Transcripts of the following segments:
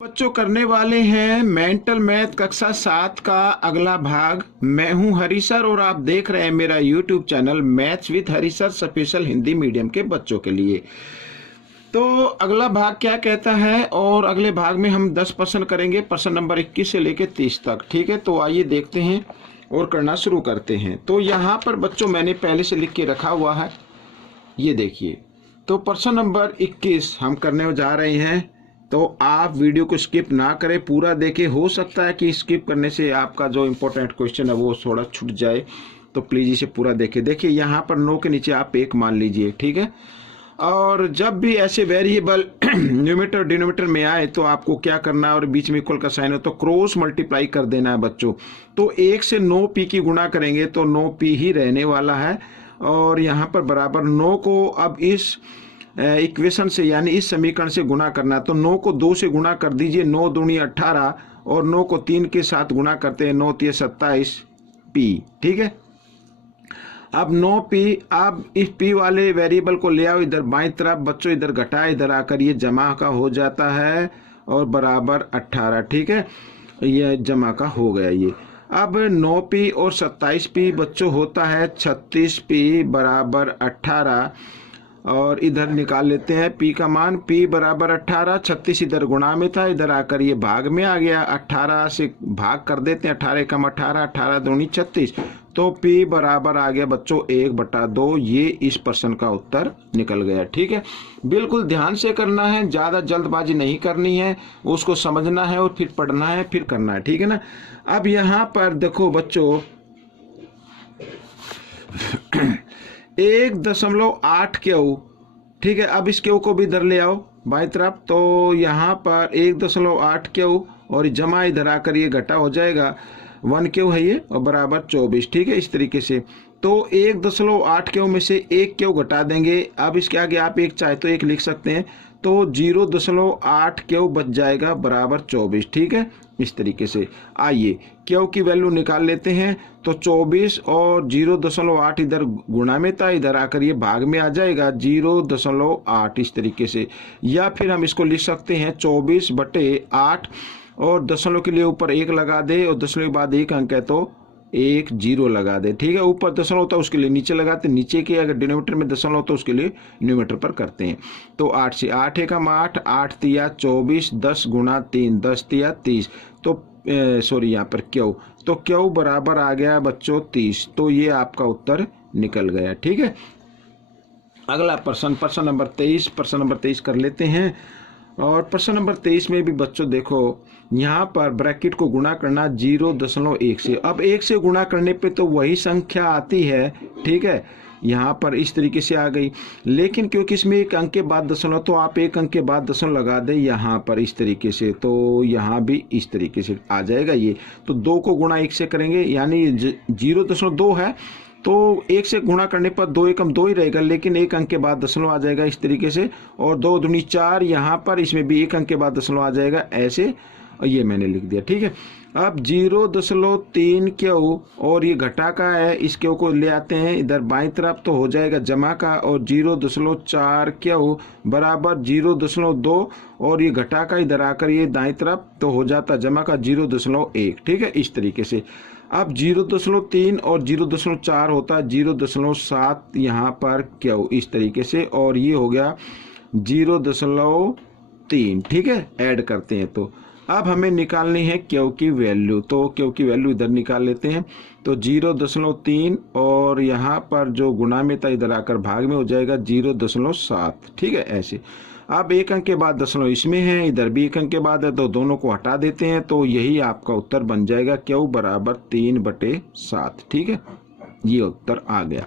बच्चों करने वाले हैं मेंटल मैथ कक्षा 7 का अगला भाग। मैं हूं हरी सर और आप देख रहे हैं मेरा YouTube channel maths with Hari sir special Hindi medium के बच्चों के लिए। तो अगला भाग क्या कहता है, और अगले भाग में हम 10 प्रश्न करेंगे, प्रश्न नंबर 21 से लेकर 30 तक। ठीक है, तो आइए देखते हैं और करना शुरू करते हैं। तो यहाँ पर बच्चों मैंने पहले से लिख के रखा हुआ है, ये देखिए। तो प्रश्न नंबर 21 हम करने जा रहे हैं, तो आप वीडियो को स्किप ना करें, पूरा देखें। हो सकता है कि स्किप करने से आपका जो इम्पोर्टेंट क्वेश्चन है वो थोड़ा छूट जाए, तो प्लीज़ इसे पूरा देखें। देखिए यहाँ पर 9 के नीचे आप 1 मान लीजिए, ठीक है। और जब भी ऐसे वेरिएबल न्यूमरेटर डिनोमिनेटर में आए तो आपको क्या करना है, और बीच में इक्वल का साइन हो तो क्रॉस मल्टीप्लाई कर देना है बच्चों। तो 1 से 9p की गुणा करेंगे तो 9p ही रहने वाला है, और यहाँ पर बराबर 9 को अब इस इक्वेशन से यानी इस समीकरण से गुणा करना है। तो 9 को 2 से गुणा कर दीजिए, 9 दूनी 18, और 9 को 3 के साथ गुणा करते हैं, 9 3 27p। ठीक है, अब 9p, अब इस p वाले वेरिएबल को ले आओ इधर बाईं तरफ बच्चों, इधर घटाए, इधर आकर ये जमा का हो जाता है और बराबर 18। ठीक है, ये जमा का हो गया ये। अब 9p और 27p बच्चों होता है 36p बराबर 18, और इधर निकाल लेते हैं p का मान। p बराबर 18, 36 इधर गुणा में था, इधर आकर ये भाग में आ गया। 18 से भाग कर देते हैं, 18 कम 18, 18 दूनी 36, तो p बराबर आ गया बच्चों 1/2। ये इस प्रश्न का उत्तर निकल गया। ठीक है, बिल्कुल ध्यान से करना है, ज़्यादा जल्दबाजी नहीं करनी है, उसको समझना है और फिर पढ़ना है, फिर करना है। ठीक है ना। अब यहाँ पर देखो बच्चों 1.8 क्यू, ठीक है। अब इस क्यू को भी इधर ले आओ बाईं तरफ, तो यहाँ पर 1.8 क्यू और जमा इधर आकर ये घटा हो जाएगा, 1 क्यू है ये, और बराबर 24। ठीक है, इस तरीके से। तो 1.8 क्यू में से 1 क्यू घटा देंगे। अब इसके आगे आप 1 चाहे तो 1 लिख सकते हैं, तो 0.8 क्यू बच जाएगा बराबर 24। ठीक है, इस तरीके से। आइए क्यू की वैल्यू निकाल लेते हैं। तो 24 और 0.8 इधर गुणा में था, इधर आकर ये भाग में आ जाएगा 0.8 इस तरीके से। या फिर हम इसको लिख सकते हैं 24/8, और दशमलव के लिए ऊपर 1 लगा दे, और दशमलव के बाद 1 अंक है तो 1 0 लगा दे। ठीक है, ऊपर दशमलव होता है उसके लिए नीचे लगाते, नीचे के अगर डिनोमिनेटर में दशमलव होता है उसके लिए न्यूमरेटर पर करते हैं। तो 8 से 8 एकम 8, 8 तिया 24, 10 गुणा 3, 10 तिया 30। तो सॉरी यहाँ पर क्यू, तो क्यू बराबर आ गया बच्चों 30। तो ये आपका उत्तर निकल गया। ठीक है, अगला प्रश्न नंबर 23 कर लेते हैं। और प्रश्न नंबर 23 में भी बच्चों देखो, यहाँ पर ब्रैकेट को गुणा करना 0.1 से। अब 1 से गुणा करने पे तो वही संख्या आती है, ठीक है, यहाँ पर इस तरीके से आ गई। लेकिन क्योंकि इसमें 1 अंक के बाद दशमलव, तो आप 1 अंक के बाद दशमलव लगा दें यहाँ पर इस तरीके से, तो यहाँ भी इस तरीके से आ जाएगा ये। तो 2 को गुणा 1 से करेंगे, यानी 0.2 है, तो 1 से गुणा करने पर 2 एकम 2 ही रहेगा, लेकिन 1 अंक के बाद दशमलव आ जाएगा इस तरीके से। और 2 दूनी 4, यहाँ पर इसमें भी 1 अंक के बाद दशमलव आ जाएगा ऐसे, और ये मैंने लिख दिया। ठीक है, अब 0.3 क्यू और ये घटा का है, इस क्यू को ले आते हैं इधर बाईं तरफ, तो हो जाएगा जमा का, और 0.4 क्यू बराबर 0.2, और ये घटा का इधर आकर ये दाईं तरफ, तो हो जाता जमा का 0.1। ठीक है, इस तरीके से। अब 0.3 और 0.4 होता है 0.7 यहाँ पर क्यू इस तरीके से, और ये हो गया 0.3। ठीक है, ऐड करते हैं। तो अब हमें निकालनी है क्यू की वैल्यू, तो क्यू की वैल्यू इधर निकाल लेते हैं। तो 0.3 और यहाँ पर जो गुणा में था इधर आकर भाग में हो जाएगा 0.7। ठीक है, ऐसे। अब 1 अंक के बाद दशमलव इसमें है, इधर भी 1 अंक के बाद है, तो दोनों को हटा देते हैं, तो यही आपका उत्तर बन जाएगा क्यू बराबर 3/7। ठीक है, ये उत्तर आ गया।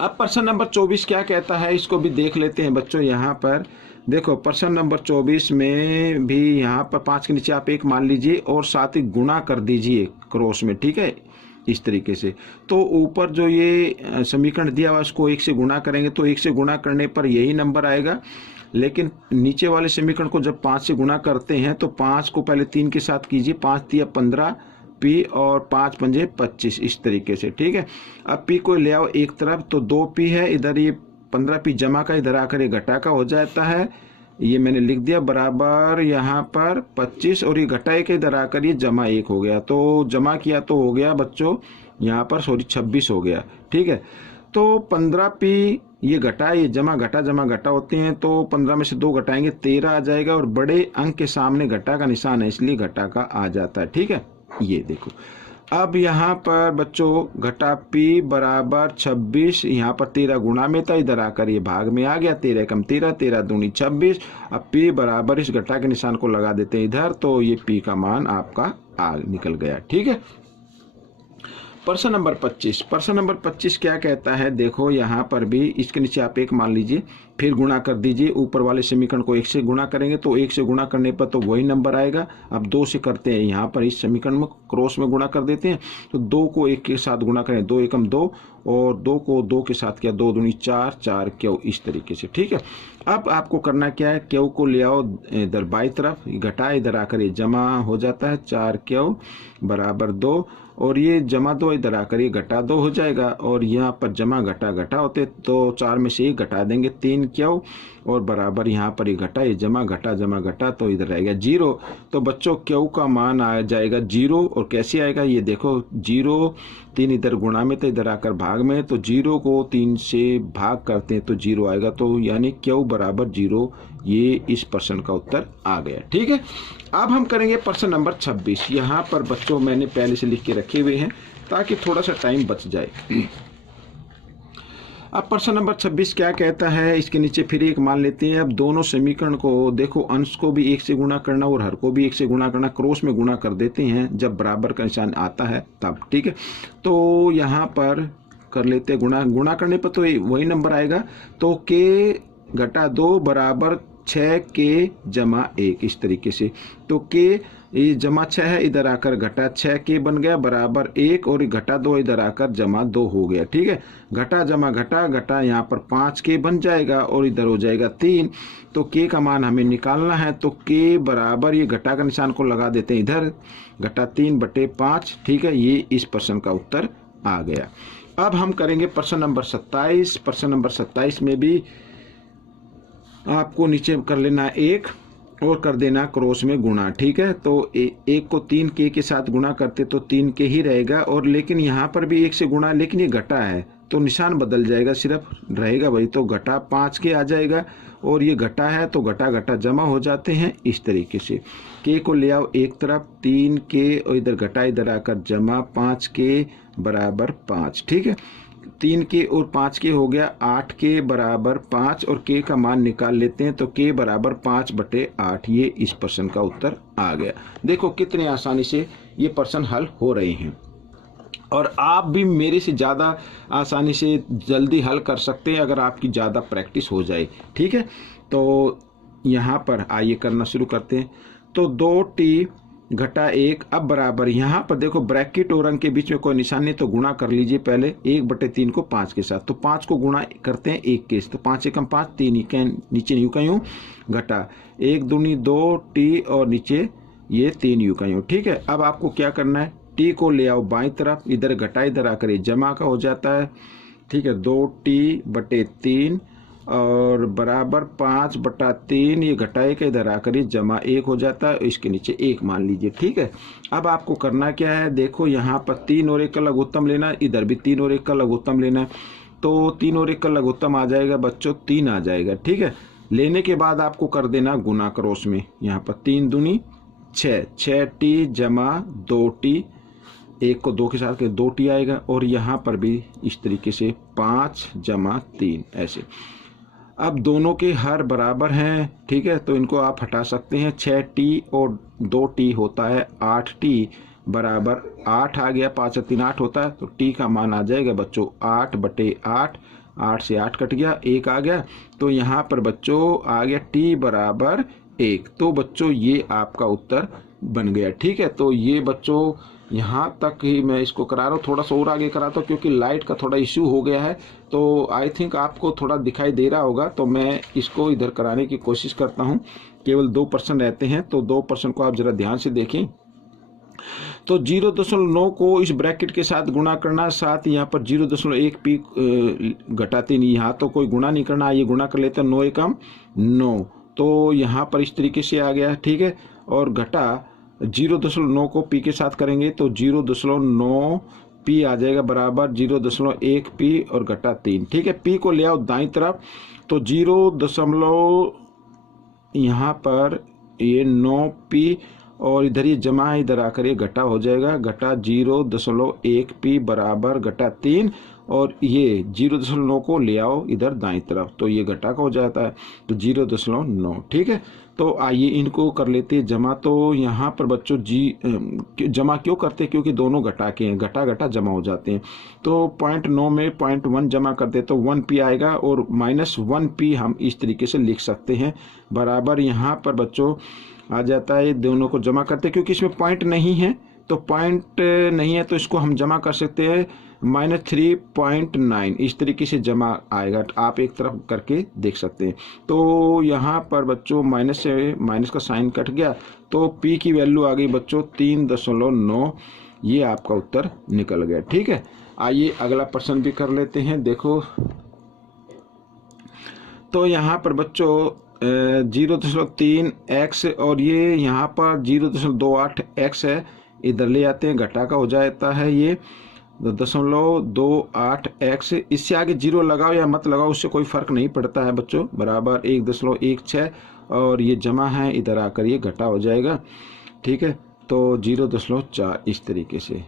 अब प्रश्न नंबर 24 क्या कहता है, इसको भी देख लेते हैं बच्चों। यहाँ पर देखो प्रश्न नंबर 24 में भी यहाँ पर 5 के नीचे आप 1 मान लीजिए, और साथ ही गुणा कर दीजिए क्रॉस में। ठीक है, इस तरीके से। तो ऊपर जो ये समीकरण दिया हुआ उसको 1 से गुणा करेंगे, तो 1 से गुणा करने पर यही नंबर आएगा। लेकिन नीचे वाले समीकरण को जब 5 से गुणा करते हैं तो 5 को पहले 3 के साथ कीजिए, 5 तिया 15 p और 5 पंजे 25 इस तरीके से। ठीक है, अब p को ले आओ एक तरफ, तो 2p है, इधर ये 15p जमा का इधर आकर ये घटा का हो जाता है, ये मैंने लिख दिया बराबर यहाँ पर 25 और ये घटा 1 इधर आकर ये जमा 1 हो गया। तो जमा किया तो हो गया बच्चों यहाँ पर 26 हो गया। ठीक है, तो 15p ये घटा ये जमा घटा होते हैं, तो 15 में से 2 घटाएंगे 13 आ जाएगा और बड़े अंक के सामने घटा का निशान है इसलिए घटा का आ जाता है। ठीक है, ये देखो अब यहाँ पर बच्चों घटा p बराबर 26, यहाँ पर 13 गुणा में था, इधर आकर ये भाग में आ गया, 13 कम 13, 13 दूनी 26। अब p बराबर इस घटा के निशान को लगा देते हैं इधर, तो ये p का मान आपका निकल गया। ठीक है, प्रश्न नंबर 25। प्रश्न नंबर 25 क्या कहता है, देखो यहाँ पर भी इसके नीचे आप 1 मान लीजिए, फिर गुणा कर दीजिए। ऊपर वाले समीकरण को 1 से गुणा करेंगे तो 1 से गुणा करने पर तो वही नंबर आएगा। अब 2 से करते हैं, यहाँ पर इस समीकरण में क्रॉस में गुणा कर देते हैं, तो 2 को 1 के साथ गुणा करें, 2 एकम 2 और 2 को 2 के साथ किया, 2 दूनी 4, 4 क्यू, इस तरीके से। ठीक है, अब आपको करना क्या है, क्यू को ले आओ इधर बाई तरफ, घटा इधर आकर ये जमा हो जाता है, 4 क्यू बराबर 2 और ये जमा 2 इधर आकर ये घटा 2 हो जाएगा और यहाँ पर जमा घटा होते तो 4 में से 1 घटा देंगे, 3 क्यू और बराबर यहाँ पर ये घटा ये जमा घटा तो इधर रहेगा 0। तो बच्चों क्यू का मान आ जाएगा 0। और कैसे आएगा ये देखो, 0 3 इधर गुणा में तो इधर आकर भाग में, तो 0 को 3 से भाग करते हैं तो 0 आएगा, तो यानी क्यू बराबर 0। ये इस प्रश्न का उत्तर आ गया। ठीक है, अब हम करेंगे प्रश्न नंबर 26। यहाँ पर बच्चों मैंने पहले से लिख के रखे हुए हैं ताकि थोड़ा सा टाइम बच जाए। अब प्रश्न नंबर 26 क्या कहता है, इसके नीचे फिर 1 मान लेते हैं। अब दोनों समीकरण को देखो, अंश को भी 1 से गुणा करना और हर को भी 1 से गुणा करना, क्रॉस में गुणा कर देते हैं जब बराबर का निशान आता है तब। ठीक है, तो यहाँ पर कर लेते हैं गुणा करने पर तो वही नंबर आएगा, तो k घटा 2 बराबर 6k जमा 1, इस तरीके से। तो k ये जमा 6 है, इधर आकर घटा 6k बन गया बराबर 1 और घटा 2 इधर आकर जमा 2 हो गया। ठीक है, घटा जमा घटा यहाँ पर 5k बन जाएगा और इधर हो जाएगा 3। तो k का मान हमें निकालना है, तो k बराबर ये घटा का निशान को लगा देते हैं इधर, घटा 3/5। ठीक है, ये इस प्रश्न का उत्तर आ गया। अब हम करेंगे प्रश्न नंबर 27। प्रश्न नंबर 27 में भी आपको नीचे कर लेना 1 और कर देना क्रॉस में गुणा। ठीक है, तो 1 को 3k के साथ गुणा करते तो 3k ही रहेगा, और लेकिन यहाँ पर भी 1 से गुणा, लेकिन ये घटा है तो निशान बदल जाएगा, सिर्फ रहेगा वही, तो घटा 5k आ जाएगा और ये घटा है तो घटा जमा हो जाते हैं इस तरीके से। k को ले आओ एक तरफ, 3k और इधर घटा इधर आकर जमा 5k बराबर 5। ठीक है, 3k और 5k हो गया 8k बराबर 5 और k का मान निकाल लेते हैं, तो k बराबर 5/8। ये इस प्रश्न का उत्तर आ गया। देखो कितने आसानी से ये प्रश्न हल हो रहे हैं, और आप भी मेरे से ज़्यादा आसानी से जल्दी हल कर सकते हैं अगर आपकी ज़्यादा प्रैक्टिस हो जाए। ठीक है, तो यहाँ पर आइए करना शुरू करते हैं। तो 2t घटा 1 अब बराबर, यहाँ पर देखो ब्रैकेट और अंक के बीच में कोई निशान नहीं, तो गुणा कर लीजिए पहले 1/3 को 5 के साथ, तो 5 को गुणा करते हैं 1 के, तो 5 एकम 5, 3 नीचे यूं का यूं घटा 1 दूनी 2t और नीचे ये 3 यूं का यूं। ठीक है, अब आपको क्या करना है, t को ले आओ बाईं तरफ, इधर घटा इधर आकर ये जमा का हो जाता है। ठीक है, 2t/3 और बराबर 5/3, ये घटाए के इधर आकर ये जमा 1 हो जाता है, इसके नीचे 1 मान लीजिए। ठीक है, अब आपको करना क्या है, देखो यहाँ पर 3 और 1 का लघुत्तम लेना, इधर भी 3 और 1 का लघुत्तम लेना है, तो 3 और 1 का लघुत्तम आ जाएगा बच्चों 3 आ जाएगा। ठीक है, लेने के बाद आपको कर देना गुना क्रॉस में, यहाँ पर 3 दूनी 6, 6t जमा 2t, 1 को 2 के साथ के 2t आएगा, और यहाँ पर भी इस तरीके से 5 जमा 3 ऐसे। अब दोनों के हर बराबर हैं। ठीक है, तो इनको आप हटा सकते हैं, 6t और 2t होता है 8t बराबर 8 आ गया, 5 और 3 8 होता है, तो t का मान आ जाएगा बच्चों 8/8, 8 से 8 कट गया, 1 आ गया, तो यहाँ पर बच्चों आ गया t बराबर 1। तो बच्चों ये आपका उत्तर बन गया। ठीक है, तो ये बच्चों यहाँ तक ही मैं इसको करा रहा हूँ, थोड़ा सा और आगे कराता हूँ क्योंकि लाइट का थोड़ा इश्यू हो गया है, तो आई थिंक आपको थोड़ा दिखाई दे रहा होगा, तो मैं इसको इधर कराने की कोशिश करता हूँ। केवल 2% रहते हैं, तो 2% को आप जरा ध्यान से देखें। तो 0.9 को इस ब्रैकेट के साथ गुणा करना, साथ यहाँ पर 0.1p घटाते नहीं, यहाँ तो कोई गुणा नहीं करना, ये गुणा कर लेते हैं 9 एकम 9 तो यहाँ पर इस तरीके से आ गया, ठीक है। और घटा 0.9 को पी के साथ करेंगे तो 0.9 पी आ जाएगा बराबर 0.1 पी और घटा 3, ठीक है। पी को ले आओ दाईं तरफ तो 0. यहाँ पर ये 9 पी और इधर ये जमा है, इधर आकर ये घटा हो जाएगा, घटा 0.1 पी बराबर घटा 3 और ये 0.9 को ले आओ इधर दाईं तरफ तो ये घटा का हो जाता है तो 0.9, ठीक है। तो आइए इनको कर लेते हैं जमा। तो यहाँ पर बच्चों जमा क्यों करते हैं, क्योंकि दोनों घटा के हैं, घटा घटा जमा हो जाते हैं। तो 0.9 में 0.1 जमा कर दे तो 1 पी आएगा और -1 पी हम इस तरीके से लिख सकते हैं बराबर। यहाँ पर बच्चों आ जाता है, दोनों को जमा करते हैं क्योंकि इसमें पॉइंट नहीं है, तो पॉइंट नहीं है तो इसको हम जमा कर सकते हैं -3.9 इस तरीके से जमा आएगा। आप एक तरफ करके देख सकते हैं। तो यहाँ पर बच्चों माइनस से माइनस का साइन कट गया तो पी की वैल्यू आ गई बच्चों 3.9, ये आपका उत्तर निकल गया, ठीक है। आइए अगला प्रश्न भी कर लेते हैं। देखो तो यहाँ पर बच्चों 0.3x और ये यहाँ पर 0.28x है, इधर ले आते हैं, घटा का हो जाता है ये 0.28x। इससे आगे 0 लगाओ या मत लगाओ उससे कोई फर्क नहीं पड़ता है बच्चों, बराबर 1.16 और ये जमा है, इधर आकर ये घटा हो जाएगा, ठीक है। तो 0.4 इस तरीके से।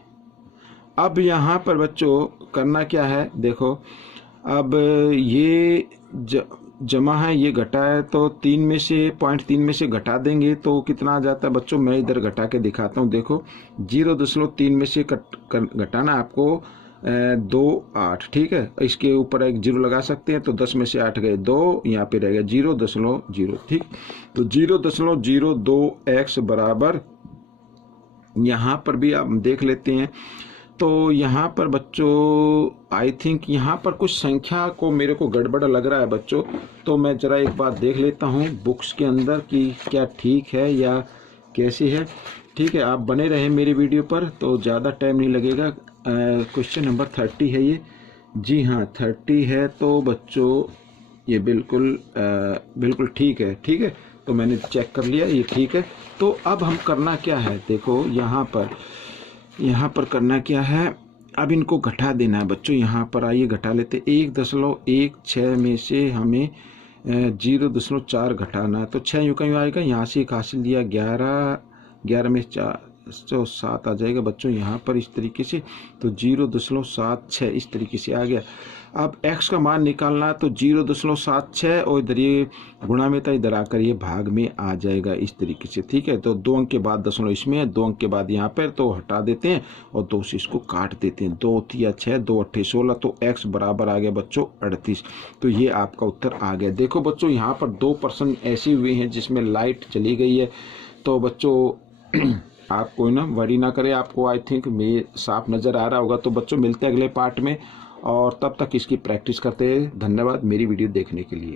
अब यहाँ पर बच्चों करना क्या है, देखो अब ये जमा है, ये घटा है तो 3 में से 0.3 में से घटा देंगे तो कितना आ जाता है बच्चों, मैं इधर घटा के दिखाता हूँ। देखो 0.3 में से घटाना आपको 2.8, ठीक है। इसके ऊपर एक 0 लगा सकते हैं तो 10 में से 8 गए 2, यहाँ पे रह गया 0.0, ठीक। तो 0.02x बराबर, यहाँ पर भी आप देख लेते हैं। तो यहाँ पर बच्चों आई थिंक यहाँ पर कुछ संख्या को मेरे को गड़बड़ लग रहा है बच्चों, तो मैं ज़रा एक बात देख लेता हूँ बुक्स के अंदर कि क्या ठीक है या कैसी है, ठीक है। आप बने रहें मेरी वीडियो पर तो ज़्यादा टाइम नहीं लगेगा। क्वेश्चन नंबर 30 है ये, जी हाँ 30 है। तो बच्चों ये बिल्कुल ठीक है, ठीक है। तो मैंने चेक कर लिया, ये ठीक है। तो अब हम करना क्या है, देखो यहाँ पर करना क्या है, अब इनको घटा देना है बच्चों। यहाँ पर आइए घटा लेते, 1.16 में से हमें 0.4 घटाना है तो 6 यूँ कहीं आएगा, यहाँ से एक हासिल दिया 11 में 7 आ जाएगा बच्चों यहाँ पर इस तरीके से, तो 0.76 इस तरीके से आ गया। अब x का मान निकालना तो 0.76 और इधर ये गुणा में था, इधर आकर ये भाग में आ जाएगा इस तरीके से, ठीक है। तो 2 अंक के बाद दशमलव इसमें है, 2 अंक के बाद यहाँ पर, तो हटा देते हैं और 2 से इसको काट देते हैं, 2 3 6 2 8 16, तो x बराबर आ गया बच्चों 38। तो ये आपका उत्तर आ गया। देखो बच्चों यहाँ पर 2% ऐसे हुए हैं जिसमें लाइट चली गई है, तो बच्चों आप कोई ना वरी ना करें, आपको आई थिंक मैं साफ नज़र आ रहा होगा। तो बच्चों मिलते हैं अगले पार्ट में और तब तक इसकी प्रैक्टिस करते हैं। धन्यवाद मेरी वीडियो देखने के लिए।